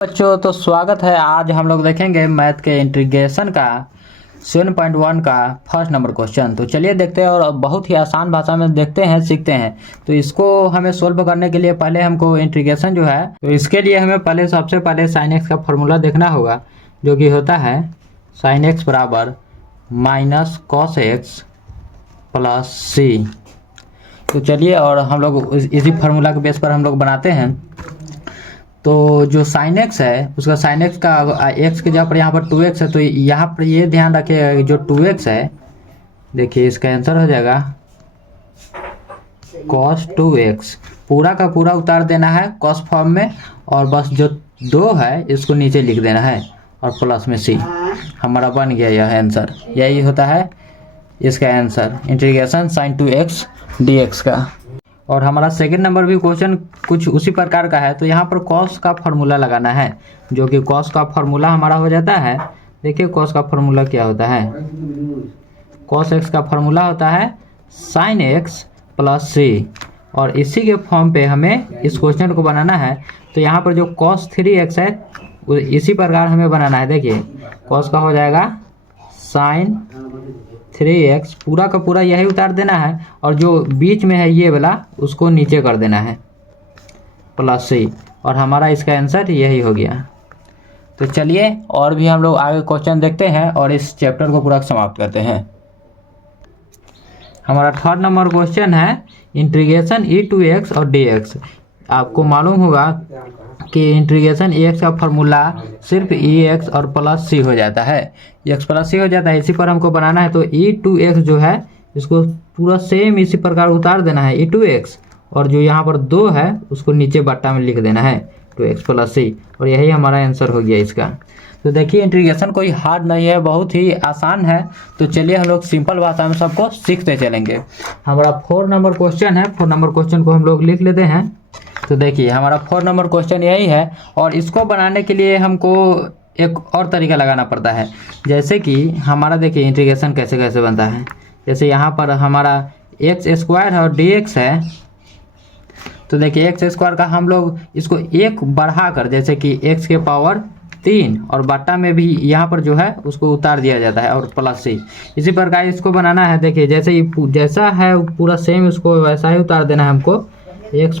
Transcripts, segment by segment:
बच्चों तो स्वागत है। आज हम लोग देखेंगे मैथ के इंटीग्रेशन का 7.1 का फर्स्ट नंबर क्वेश्चन। तो चलिए देखते हैं और बहुत ही आसान भाषा में देखते हैं, सीखते हैं। तो इसको हमें सोल्व करने के लिए पहले हमको इंटीग्रेशन जो है, तो इसके लिए हमें पहले सबसे पहले साइन एक्स का फॉर्मूला देखना होगा, जो कि होता है साइन एक्स बराबर माइनस कॉस एक्स प्लस सी। तो चलिए और हम लोग इसी फार्मूला के बेस पर हम लोग बनाते हैं। तो जो साइन एक्स है उसका साइन एक्स का एक्स के जगह पर यहाँ पर 2x है, तो यहाँ पर ये ध्यान रखिए जो 2x है, देखिए इसका आंसर हो जाएगा cos 2x। पूरा का पूरा उतार देना है cos फॉर्म में, और बस जो 2 है इसको नीचे लिख देना है और प्लस में c। हमारा बन गया यह आंसर। यही होता है इसका answer, integration sign 2x dx का। और हमारा सेकंड नंबर भी क्वेश्चन कुछ उसी प्रकार का है। तो यहाँ पर कॉस का फार्मूला लगाना है, जो कि कॉस का फार्मूला हमारा हो जाता है। देखिए कॉस का फार्मूला क्या होता है। कॉस एक्स का फार्मूला होता है साइन एक्स प्लस सी, और इसी के फॉर्म पे हमें इस क्वेश्चन को बनाना है। तो यहाँ पर जो cos 3x है इसी प्रकार हमें बनाना है। देखिए कॉस का हो जाएगा साइन 3x, पूरा का पूरा यही उतार देना है, और जो बीच में है ये वाला उसको नीचे कर देना है प्लस सी, और हमारा इसका आंसर यही हो गया। तो चलिए और भी हम लोग आगे क्वेश्चन देखते हैं और इस चैप्टर को पूरा समाप्त करते हैं। हमारा थर्ड नंबर क्वेश्चन है इंटीग्रेशन e2x और dx। आपको मालूम होगा कि इंटीग्रेशन एक्स का फॉर्मूला सिर्फ एक्स और प्लस सी हो जाता है, एक्स प्लस सी हो जाता है। इसी पर हमको बनाना है। तो e2x जो है इसको पूरा सेम इसी प्रकार उतार देना है e2x, और जो यहाँ पर 2 है उसको नीचे बट्टा में लिख देना है 2x प्लस सी, और यही हमारा आंसर हो गया इसका। तो देखिए इंटीग्रेशन कोई हार्ड नहीं है, बहुत ही आसान है। तो चलिए हम लोग सिंपल भाषा में सबको सीखते चलेंगे। हमारा 4 नंबर क्वेश्चन है। 4 नंबर क्वेश्चन को हम लोग लिख लेते हैं। तो देखिए हमारा 4 नंबर क्वेश्चन यही है, और इसको बनाने के लिए हमको एक और तरीका लगाना पड़ता है। जैसे कि हमारा देखिए इंटीग्रेशन कैसे कैसे बनता है। जैसे यहाँ पर हमारा एक्स स्क्वायर है और dx है। तो देखिए एक्स स्क्वायर का हम लोग इसको 1 बढ़ा कर, जैसे कि x के पावर 3, और बट्टा में भी यहाँ पर जो है उसको उतार दिया जाता है और प्लस सी। इसी प्रकार इसको बनाना है। देखिए जैसे ही जैसा है पूरा सेम उसको वैसा ही उतार देना है हमको, एक्स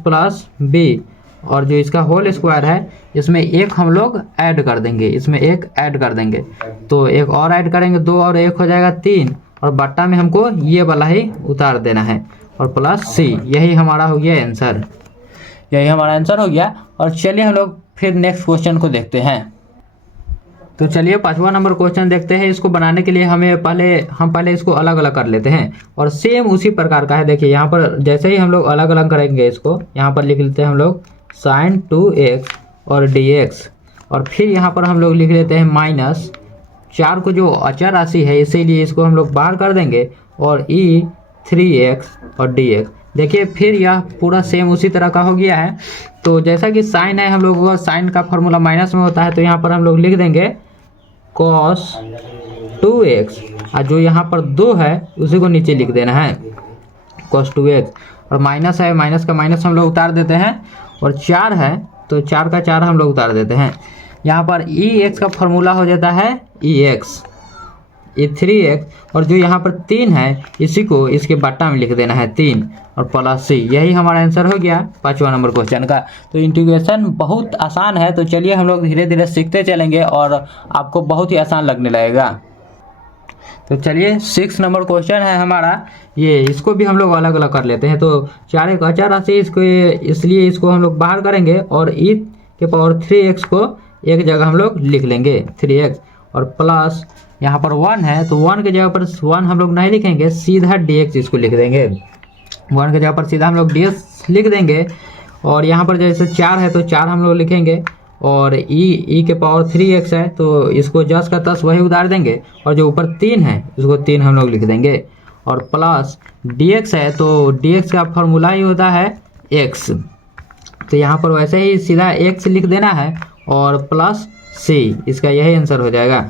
प्लस बी, और जो इसका होल स्क्वायर है इसमें 1 हम लोग ऐड कर देंगे, इसमें 1 ऐड कर देंगे। तो 1 और ऐड करेंगे, 2 और 1 हो जाएगा 3, और बट्टा में हमको ये वाला ही उतार देना है और प्लस सी। यही हमारा हो गया आंसर, यही हमारा आंसर हो गया। और चलिए हम लोग फिर नेक्स्ट क्वेश्चन को देखते हैं। तो चलिए 5वां नंबर क्वेश्चन देखते हैं। इसको बनाने के लिए हम पहले इसको अलग अलग कर लेते हैं, और सेम उसी प्रकार का है। देखिए यहाँ पर जैसे ही हम लोग अलग अलग करेंगे इसको, यहाँ पर लिख लेते हैं हम लोग साइन 2x और dx, और फिर यहाँ पर हम लोग लिख लेते हैं माइनस 4 को जो अचर राशि है इसीलिए इसको हम लोग बाहर कर देंगे, और e3x और dx। देखिए फिर यह पूरा सेम उसी तरह का हो गया है। तो जैसा कि साइन है, हम लोग साइन का फॉर्मूला माइनस में होता है, तो यहाँ पर हम लोग लिख देंगे cos 2x, और जो यहाँ पर 2 है उसी को नीचे लिख देना है cos 2x, और माइनस है, माइनस का माइनस हम लोग उतार देते हैं, और 4 है तो 4 का 4 हम लोग उतार देते हैं। यहाँ पर ex का फॉर्मूला हो जाता है ex, e3x, और जो यहाँ पर 3 है इसी को इसके बट्टा में लिख देना है 3 और प्लस सी। यही हमारा आंसर हो गया 5वां नंबर क्वेश्चन का। तो इंटीग्रेशन बहुत आसान है। तो चलिए हम लोग धीरे धीरे सीखते चलेंगे और आपको बहुत ही आसान लगने लगेगा। तो चलिए 6 नंबर क्वेश्चन है हमारा, ये इसको भी हम लोग अलग अलग कर लेते हैं। तो 4 एक अचर राशि इसको, इसलिए इसको हम लोग बाहर करेंगे, और e के पावर 3x को एक जगह हम लोग लिख लेंगे 3x, और प्लस यहाँ पर 1 है तो 1 के जगह पर 1 हम लोग नहीं लिखेंगे, सीधा dx इसको लिख देंगे। 1 के जगह पर सीधा हम लोग dx लिख देंगे, और यहाँ पर जैसे 4 है तो 4 हम लोग लिखेंगे, और e के पावर 3x है तो इसको जस का तस वही उतार देंगे, और जो ऊपर 3 है उसको 3 हम लोग लिख देंगे, और प्लस dx है तो dx का फॉर्मूला ही होता है x। तो यहाँ पर वैसे ही सीधा x लिख देना है और प्लस c, इसका यही आंसर हो जाएगा।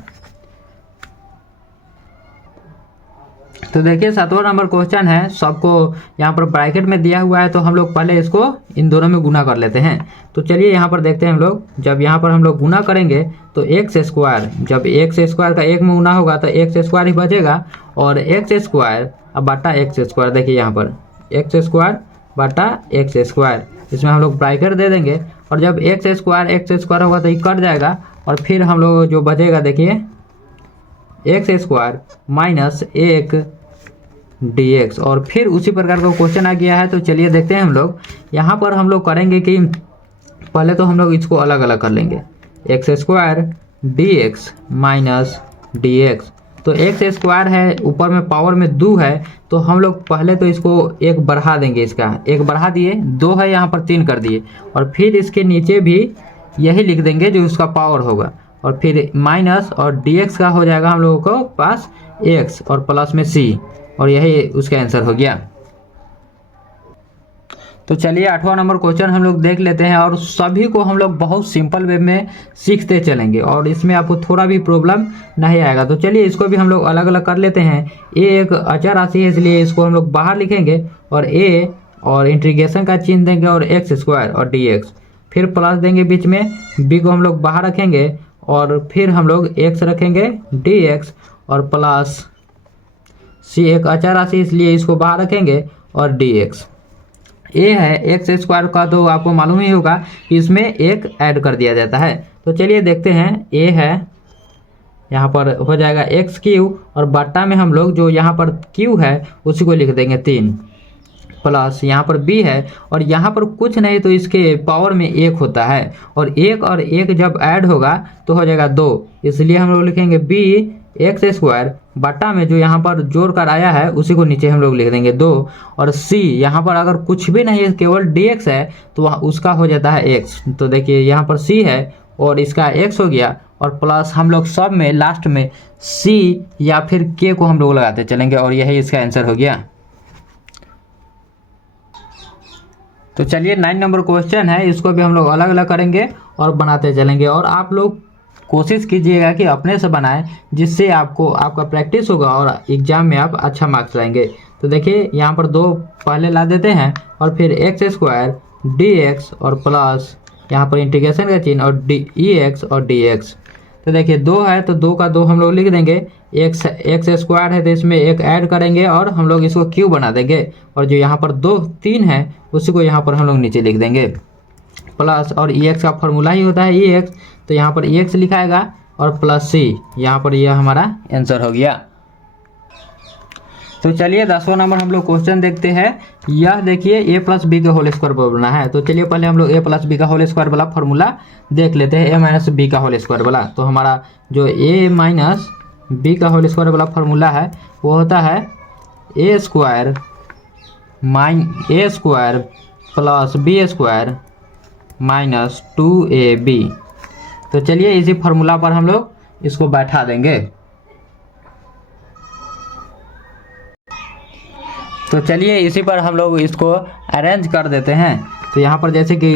तो देखिए 7वां नंबर क्वेश्चन है, सबको यहाँ पर ब्रैकेट में दिया हुआ है, तो हम लोग पहले इसको इन दोनों में गुना कर लेते हैं। तो चलिए यहाँ पर देखते हैं हम लोग, जब यहाँ पर हम लोग गुना करेंगे तो एक्स स्क्वायर, जब एक्स स्क्वायर का एक में गुना होगा तो एक्स स्क्वायर ही बचेगा, और एक्स स्क्वायर अब बटा एक्स स्क्वायर, देखिए यहाँ पर एक्स स्क्वायर बटा एक्स स्क्वायर, इसमें हम लोग ब्रैकेट दे देंगे, और जब एक्स स्क्वायर होगा तो ये कट जाएगा, और फिर हम लोग जो बचेगा देखिए एक्स स्क्वायर माइनस एक dx, और फिर उसी प्रकार का क्वेश्चन आ गया है। तो चलिए देखते हैं हम लोग, यहाँ पर हम लोग करेंगे कि पहले तो हम लोग इसको अलग अलग कर लेंगे, x square dx minus dx। तो एक्स स्क्वायर है, ऊपर में पावर में 2 है, तो हम लोग पहले तो इसको एक बढ़ा देंगे, इसका एक बढ़ा दिए, 2 है यहाँ पर 3 कर दिए, और फिर इसके नीचे भी यही लिख देंगे जो उसका पावर होगा, और फिर माइनस और dx का हो जाएगा हम लोगों को पास x और प्लस में c, और यही उसका आंसर हो गया। तो चलिए 8वां नंबर क्वेश्चन हम लोग देख लेते हैं, और सभी को हम लोग बहुत सिंपल वे में सीखते चलेंगे, और इसमें आपको थोड़ा भी प्रॉब्लम नहीं आएगा। तो चलिए इसको भी हम लोग अलग अलग कर लेते हैं। ए एक अचर राशि है, इसलिए इसको हम लोग बाहर लिखेंगे, और ए और इंटीग्रेशन का चिन्ह देंगे, और एक्स स्क्वायर और dx, फिर प्लस देंगे बीच में, बी को हम लोग बाहर रखेंगे, और फिर हम लोग x रखेंगे dx, और प्लस c एक अचर राशि इसलिए इसको बाहर रखेंगे, और dx। a है एक्स स्क्वायर का, तो आपको मालूम ही होगा कि इसमें एक ऐड कर दिया जाता है। तो चलिए देखते हैं, a है यहाँ पर हो जाएगा एक्स क्यू, और बट्टा में हम लोग जो यहाँ पर q है उसी को लिख देंगे 3, प्लस यहाँ पर b है, और यहाँ पर कुछ नहीं तो इसके पावर में 1 होता है, और 1 और 1 जब ऐड होगा तो हो जाएगा 2, इसलिए हम लोग लिखेंगे b एक्स स्क्वायर बट्टा में जो यहाँ पर जोड़ कर आया है उसी को नीचे हम लोग लिख देंगे 2, और c यहाँ पर अगर कुछ भी नहीं है केवल dx है तो उसका हो जाता है x। तो देखिए यहाँ पर c है और इसका x हो गया, और प्लस हम लोग सब में लास्ट में c या फिर k को हम लोग लगाते चलेंगे, और यही इसका आंसर हो गया। तो चलिए 9 नंबर क्वेश्चन है, इसको भी हम लोग अलग अलग करेंगे और बनाते चलेंगे, और आप लोग कोशिश कीजिएगा कि अपने से बनाएं, जिससे आपको आपका प्रैक्टिस होगा और एग्जाम में आप अच्छा मार्क्स लाएंगे। तो देखिए यहाँ पर 2 पहले ला देते हैं, और फिर एक्स स्क्वायर dx, और प्लस यहाँ पर इंटीग्रेशन का चिन्ह, और ex और dx। तो देखिए 2 है तो 2 का 2 हम लोग लिख देंगे, एक्स स्क्वायर है तो इसमें एक ऐड करेंगे, और हम लोग इसको क्यू बना देंगे, और जो यहाँ पर 3 है उसी को यहाँ पर हम लोग नीचे लिख देंगे, प्लस और ex का फॉर्मूला ही होता है ex, तो यहाँ पर ex लिखाएगा, और प्लस c, यहाँ पर यह हमारा आंसर हो गया। तो चलिए 10वां नंबर हम लोग क्वेश्चन देखते हैं। यह देखिए a प्लस बी का होल स्क्वायर बना है, तो चलिए पहले हम लोग a प्लस बी का होल स्क्वायर वाला फॉर्मूला देख लेते हैं, a माइनस बी का होल स्क्वायर वाला। तो हमारा जो a माइनस बी का होल स्क्वायर वाला फॉर्मूला है वो होता है a square plus B square minus 2ab। तो चलिए इसी फार्मूला पर हम लोग इसको बैठा देंगे। तो चलिए इसी पर हम लोग इसको अरेंज कर देते हैं। तो यहाँ पर जैसे कि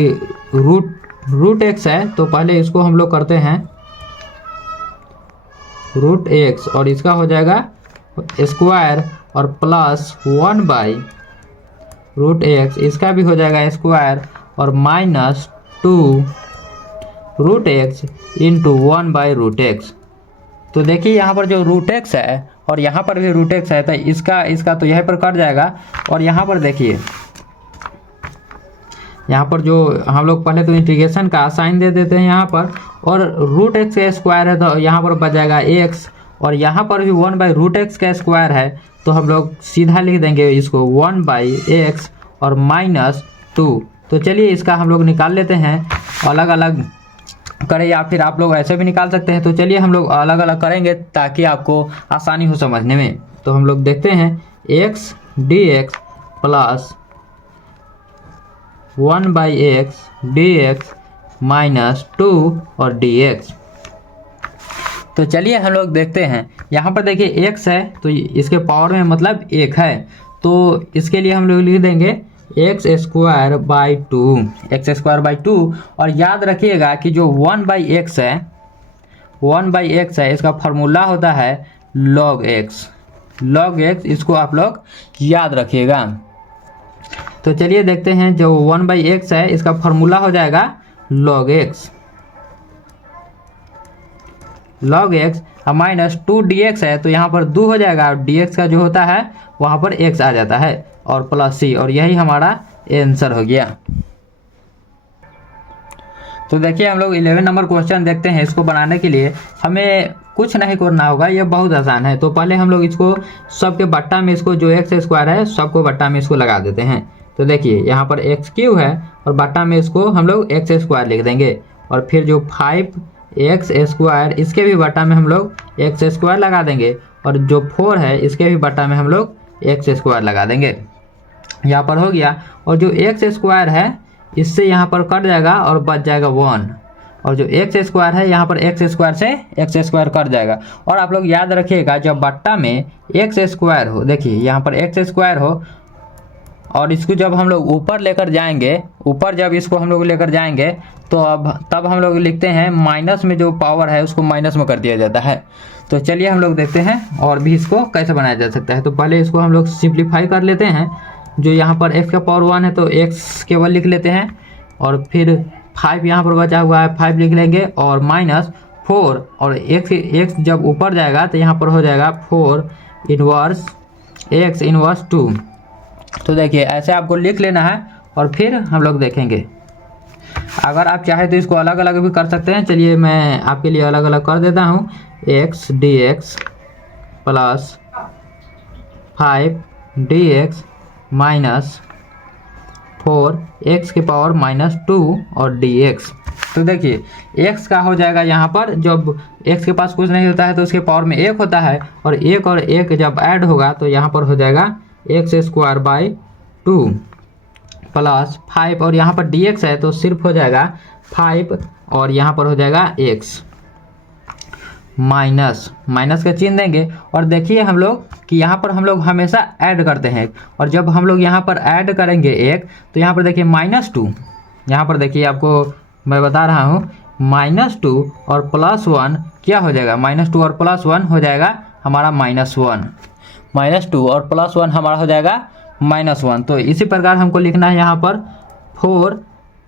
रूट एक्स है, तो पहले इसको हम लोग करते हैं रूट एक्स, और इसका हो जाएगा स्क्वायर और प्लस 1 बाई रूट एक्स, इसका भी हो जाएगा स्क्वायर और minus 2 root X into 1 by root X. तो देखिए यहाँ पर जो रूट एक्स है और यहाँ पर भी रूट एक्स है, तो इसका तो यहीं पर कट जाएगा, और यहाँ पर देखिए यहाँ पर जो हम लोग पहले तो इंटीग्रेशन का साइन दे देते हैं यहाँ पर, और रूट एक्स का स्क्वायर है तो यहाँ पर बच जाएगा एक्स, और यहाँ पर भी 1 बाई रूट एक्स का स्क्वायर है, तो हम लोग सीधा लिख देंगे इसको 1 बाई एक्स और माइनस 2। तो चलिए इसका हम लोग निकाल लेते हैं, अलग अलग करें या फिर आप लोग ऐसे भी निकाल सकते हैं। तो चलिए हम लोग अलग अलग करेंगे ताकि आपको आसानी हो समझने में। तो हम लोग देखते हैं x D x plus 1 by x D x minus 2 और डी एक्स। तो चलिए हम लोग देखते हैं, यहाँ पर देखिए x है तो इसके पावर में मतलब 1 है, तो इसके लिए हम लोग लिख देंगे एक्स स्क्वायर बाई 2, और याद रखिएगा कि जो 1 बाई एक्स है इसका फार्मूला होता है log x। log x, इसको आप लोग याद रखिएगा। तो चलिए देखते हैं, जो 1/x है इसका फॉर्मूला हो जाएगा log x। log x minus 2dx है, तो यहाँ पर 2 हो जाएगा और dx का जो होता है वहाँ पर x आ जाता है और प्लस c, और यही हमारा आंसर हो गया। तो देखिए हम लोग 11 नंबर क्वेश्चन देखते हैं। इसको बनाने के लिए हमें कुछ नहीं करना होगा, ये बहुत आसान है। तो पहले हम लोग इसको सबके बट्टा में, इसको जो एक्स स्क्वायर है सबको बट्टा में इसको लगा देते हैं। तो देखिए यहाँ पर एक्स क्यू है और बट्टा में इसको हम लोग एक्स स्क्वायर लिख देंगे, और फिर जो 5x स्क्वायर इसके भी बट्टा में हम लोग एक्स स्क्वायर लगा देंगे, और जो 4 है इसके भी बट्टा में हम लोग एक्स स्क्वायर लगा देंगे। यहाँ पर हो गया, और जो एक्स स्क्वायर है इससे यहाँ पर कट जाएगा और बच जाएगा 1, और जो एक्स स्क्वायर है यहाँ पर एक्स स्क्वायर से एक्स स्क्वायर कट जाएगा। और आप लोग याद रखिएगा, जब बट्टा में एक्स स्क्वायर हो, देखिए यहाँ पर एक्स स्क्वायर हो, और इसको जब हम लोग ऊपर लेकर जाएंगे, ऊपर जब इसको हम लोग लेकर जाएंगे तो तब हम लोग लिखते हैं माइनस में जो पावर है उसको माइनस में कर दिया जाता है। तो चलिए हम लोग देखते हैं और भी इसको कैसे बनाया जा सकता है। तो पहले इसको हम लोग सिंप्लीफाई कर लेते हैं। जो यहाँ पर x का पावर 1 है तो x केवल लिख लेते हैं, और फिर 5 यहाँ पर बचा हुआ है 5 लिख लेंगे, और माइनस 4, और x जब ऊपर जाएगा तो यहाँ पर हो जाएगा 4 इनवर्स x इनवर्स 2। तो देखिए ऐसे आपको लिख लेना है, और फिर हम लोग देखेंगे। अगर आप चाहे तो इसको अलग अलग भी कर सकते हैं। चलिए मैं आपके लिए अलग अलग कर देता हूँ। x dx plus 5 dx minus 4 x की पावर माइनस 2 और dx। तो देखिए x का हो जाएगा, यहाँ पर जब x के पास कुछ नहीं होता है तो उसके पावर में 1 होता है, और 1 और 1 जब ऐड होगा तो यहाँ पर हो जाएगा x स्क्वायर बाई 2 प्लस 5, और यहाँ पर dx है तो सिर्फ हो जाएगा 5, और यहाँ पर हो जाएगा x माइनस का चिन्ह देंगे। और देखिए हम लोग कि यहाँ पर हम लोग हमेशा ऐड करते हैं, और जब हम लोग यहाँ पर ऐड करेंगे एक, तो यहाँ पर देखिए -2, यहाँ पर देखिए आपको मैं बता रहा हूँ -2 और +1 क्या हो जाएगा, -2 और +1 हो जाएगा हमारा -1, -2 और +1 हमारा हो जाएगा -1। तो इसी प्रकार हमको लिखना है यहाँ पर 4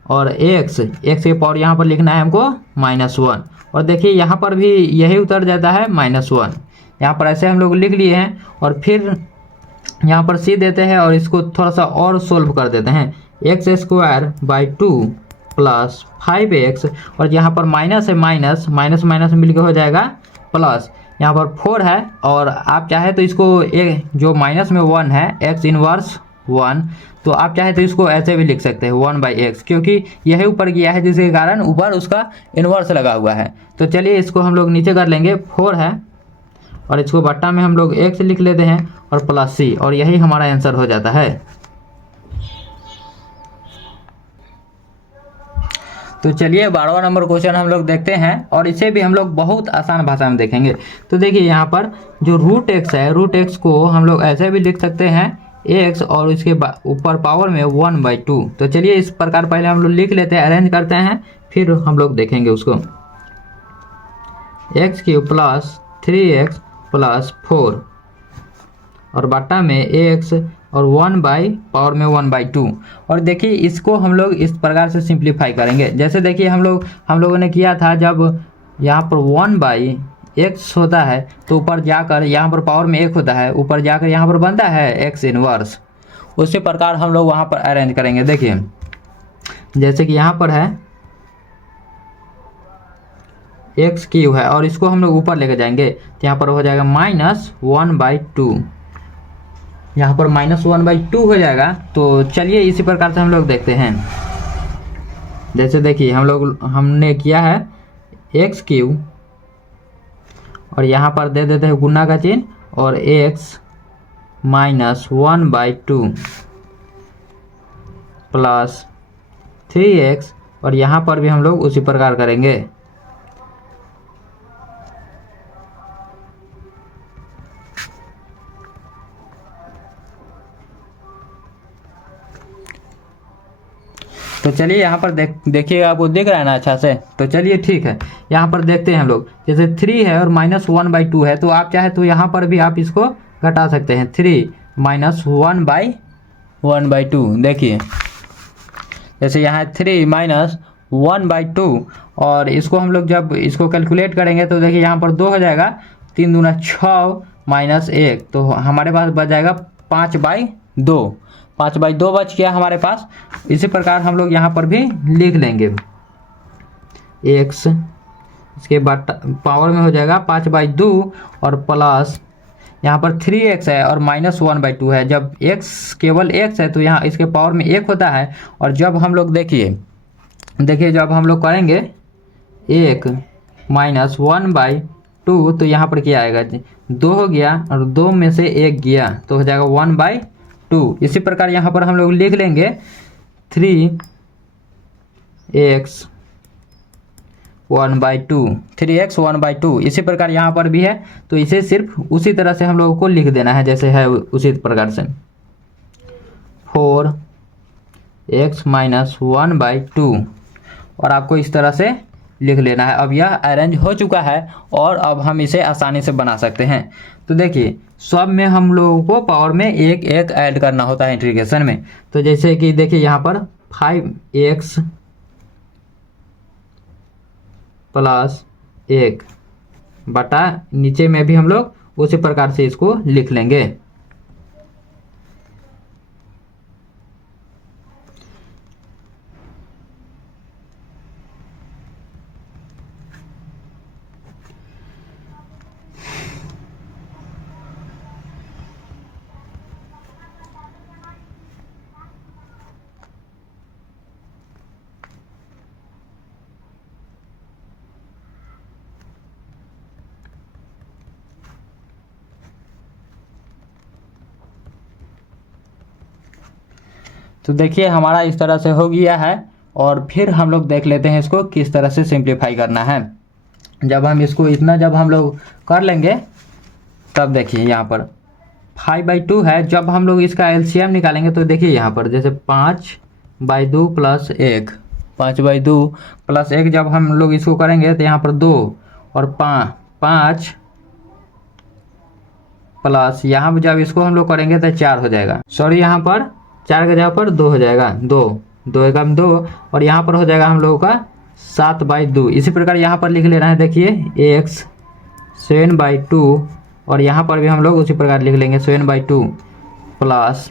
और x के पावर यहाँ पर लिखना है हमको -1, और देखिए यहाँ पर भी यही उतर जाता है -1। यहाँ पर ऐसे हम लोग लिख लिए हैं, और फिर यहाँ पर c देते हैं और इसको थोड़ा सा और सोल्व कर देते हैं। x square by 2 plus 5x, और यहाँ पर माइनस है, माइनस मिलकर हो जाएगा प्लस, यहाँ पर 4 है, और आप चाहे तो इसको जो माइनस में 1 है x इनवर्स 1, तो आप चाहे तो इसको ऐसे भी लिख सकते हैं 1/x, क्योंकि यही ऊपर गया है जिसके कारण ऊपर उसका इन्वर्स लगा हुआ है। तो चलिए इसको हम लोग नीचे कर लेंगे, 4 है और इसको बट्टा में हम लोग x लिख लेते हैं और प्लस c, और यही हमारा आंसर हो जाता है। तो चलिए 12वां नंबर क्वेश्चन हम लोग देखते हैं, और इसे भी हम लोग बहुत आसान भाषा में देखेंगे। तो देखिए यहाँ पर जो रूट x है, रूट x को हम लोग ऐसे भी लिख सकते हैं x, और इसके ऊपर पावर में 1/2। तो चलिए इस प्रकार पहले हम लोग लिख लेते हैं, अरेंज करते हैं, फिर हम लोग देखेंगे उसको। x³ प्लस 3x प्लस 4, और बट्टा में x और 1/पावर में 1/2। और देखिए इसको हम लोग इस प्रकार से सिंप्लीफाई करेंगे। जैसे देखिए हम लोगों ने किया था, जब यहाँ पर 1/x होता है तो ऊपर जाकर यहाँ पर पावर में 1 होता है, ऊपर जाकर यहाँ पर बनता है x इनवर्स। उसी प्रकार हम लोग वहाँ पर अरेंज करेंगे। देखिए जैसे कि यहाँ पर है x³ है, और इसको हम लोग ऊपर लेकर जाएंगे तो यहाँ पर हो जाएगा -1/2, यहाँ पर -1/2 हो जाएगा। तो चलिए इसी प्रकार से हम लोग देखते हैं। जैसे देखिए हमने किया है x³ और यहाँ पर दे देते हैं गुना का चिन्ह, और x -1/2 प्लस 3x, और यहाँ पर भी हम लोग उसी प्रकार करेंगे। तो चलिए यहाँ पर देखिए आपको दिख रहा है ना अच्छा से। तो चलिए ठीक है, यहाँ पर देखते हैं हम लोग। जैसे 3 है और -1/2 है, तो आप चाहे तो यहाँ पर भी आप इसको घटा सकते हैं 3 माइनस 1/2। देखिए जैसे यहाँ 3 माइनस 1/2 और इसको हम लोग जब इसको कैलकुलेट करेंगे तो देखिए यहाँ पर 2 हो जाएगा, 3 दूना 6 माइनस 1, तो हमारे पास बच जाएगा 5/2। 5/2 बच गया हमारे पास। इसी प्रकार हम लोग यहाँ पर भी लिख लेंगे x, इसके बाद पावर में हो जाएगा 5/2 और प्लस यहाँ पर 3x है और माइनस 1/2 है। जब x केवल x है तो यहाँ इसके पावर में 1 होता है, और जब हम लोग देखिए जब हम लोग करेंगे 1 माइनस 1/2 तो यहाँ पर क्या आएगा, 2 हो गया और 2 में से 1 गया तो हो जाएगा 1/2। इसी प्रकार यहाँ पर हम लोग लिख लेंगे 3x 1/2, 3x 1/2। इसी प्रकार यहाँ पर भी है, तो इसे सिर्फ उसी तरह से हम लोगों को लिख देना है जैसे है उसी प्रकार से 4x माइनस 1/2, और आपको इस तरह से लिख लेना है। अब यह अरेंज हो चुका है और अब हम इसे आसानी से बना सकते हैं। तो देखिए सब में हम लोगों को पावर में एक एक ऐड करना होता है इंटीग्रेशन में। तो जैसे कि देखिए यहाँ पर 5x प्लस 1 बटा नीचे में भी हम लोग उसी प्रकार से इसको लिख लेंगे। तो देखिए हमारा इस तरह से हो गया है, और फिर हम लोग देख लेते हैं इसको किस तरह से सिंप्लीफाई करना है। जब हम इसको इतना जब हम लोग कर लेंगे तब देखिए यहाँ पर 5/2 है। जब हम लोग इसका एलसीएम निकालेंगे तो देखिए यहाँ पर जैसे 5/2 प्लस 1, 5/2 प्लस 1 जब हम लोग इसको करेंगे तो यहाँ पर 2 और 5 प्लस यहाँ पर जब इसको हम लोग करेंगे तो 4 हो जाएगा। सॉरी यहाँ पर 4 के जगह पर 2 हो जाएगा, 2 एकम 2, और यहाँ पर हो जाएगा हम लोगों का 7/2। इसी प्रकार यहाँ पर लिख लेना है देखिए x 7/2, और यहाँ पर भी हम लोग उसी प्रकार लिख लेंगे 7/2 प्लस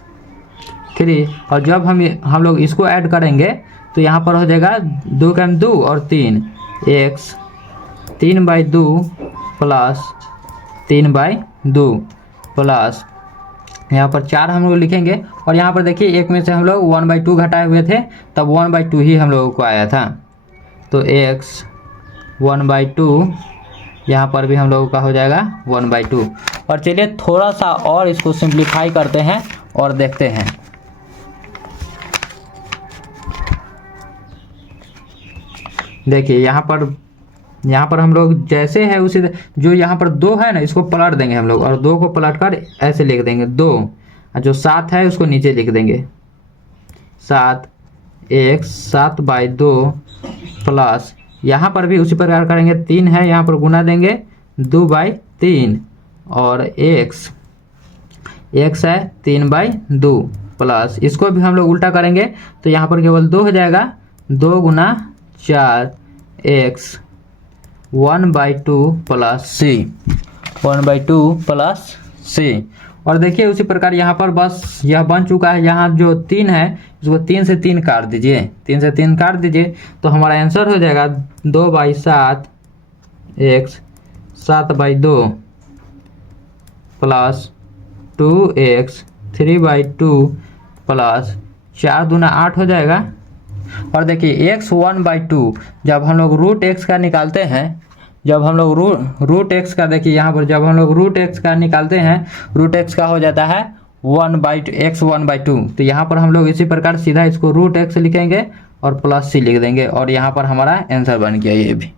3, और जब हम लोग इसको ऐड करेंगे तो यहाँ पर हो जाएगा 2 एकम 2 और 3, x 3/2 प्लस 3/2 प्लस यहाँ पर 4 हम लोग लिखेंगे, और यहाँ पर देखिए एक में से हम लोग 1/2 घटाए हुए थे तब 1/2 ही हम लोगों को आया था। तो x 1/2 यहाँ पर भी हम लोगों का हो जाएगा 1/2। और चलिए थोड़ा सा और इसको सिंप्लीफाई करते हैं और देखते हैं। देखिए यहाँ पर हम लोग जैसे है उसी जो यहाँ पर 2 है ना इसको पलट देंगे हम लोग, और 2 को पलट कर ऐसे लिख देंगे 2, और जो 7 है उसको नीचे लिख देंगे 7x 7/2 प्लस यहाँ पर भी उसी प्रकार करेंगे 3 है यहाँ पर गुना देंगे 2/3, और x है 3/2 प्लस इसको भी हम लोग उल्टा करेंगे तो यहाँ पर केवल 2 हो जाएगा, 2 गुना 4 x 1/2 plus c, 1/2 plus c। और देखिए उसी प्रकार यहाँ पर बस यह बन चुका है। यहाँ जो 3 है इसको 3 से 3 काट दीजिए, 3 से 3 काट दीजिए तो हमारा आंसर हो जाएगा 2/7 x 7/2 प्लस 2x 3/2 प्लस 4 दूना 8 हो जाएगा। और देखिए x 1/2 जब हम लोग रूट x का निकालते हैं, जब हम लोग रूट x का देखिए यहाँ पर जब हम लोग रूट x का निकालते हैं रूट x का हो जाता है 1/2। तो यहाँ पर हम लोग इसी प्रकार सीधा इसको रूट x लिखेंगे और प्लस c लिख देंगे, और यहाँ पर हमारा आंसर बन गया ये भी।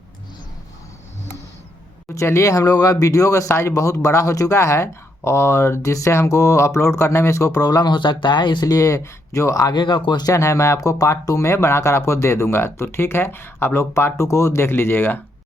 तो चलिए हम लोगों का वीडियो का साइज बहुत बड़ा हो चुका है, और जिससे हमको अपलोड करने में इसको प्रॉब्लम हो सकता है, इसलिए जो आगे का क्वेश्चन है मैं आपको पार्ट 2 में बनाकर आपको दे दूंगा। तो ठीक है, आप लोग पार्ट 2 को देख लीजिएगा।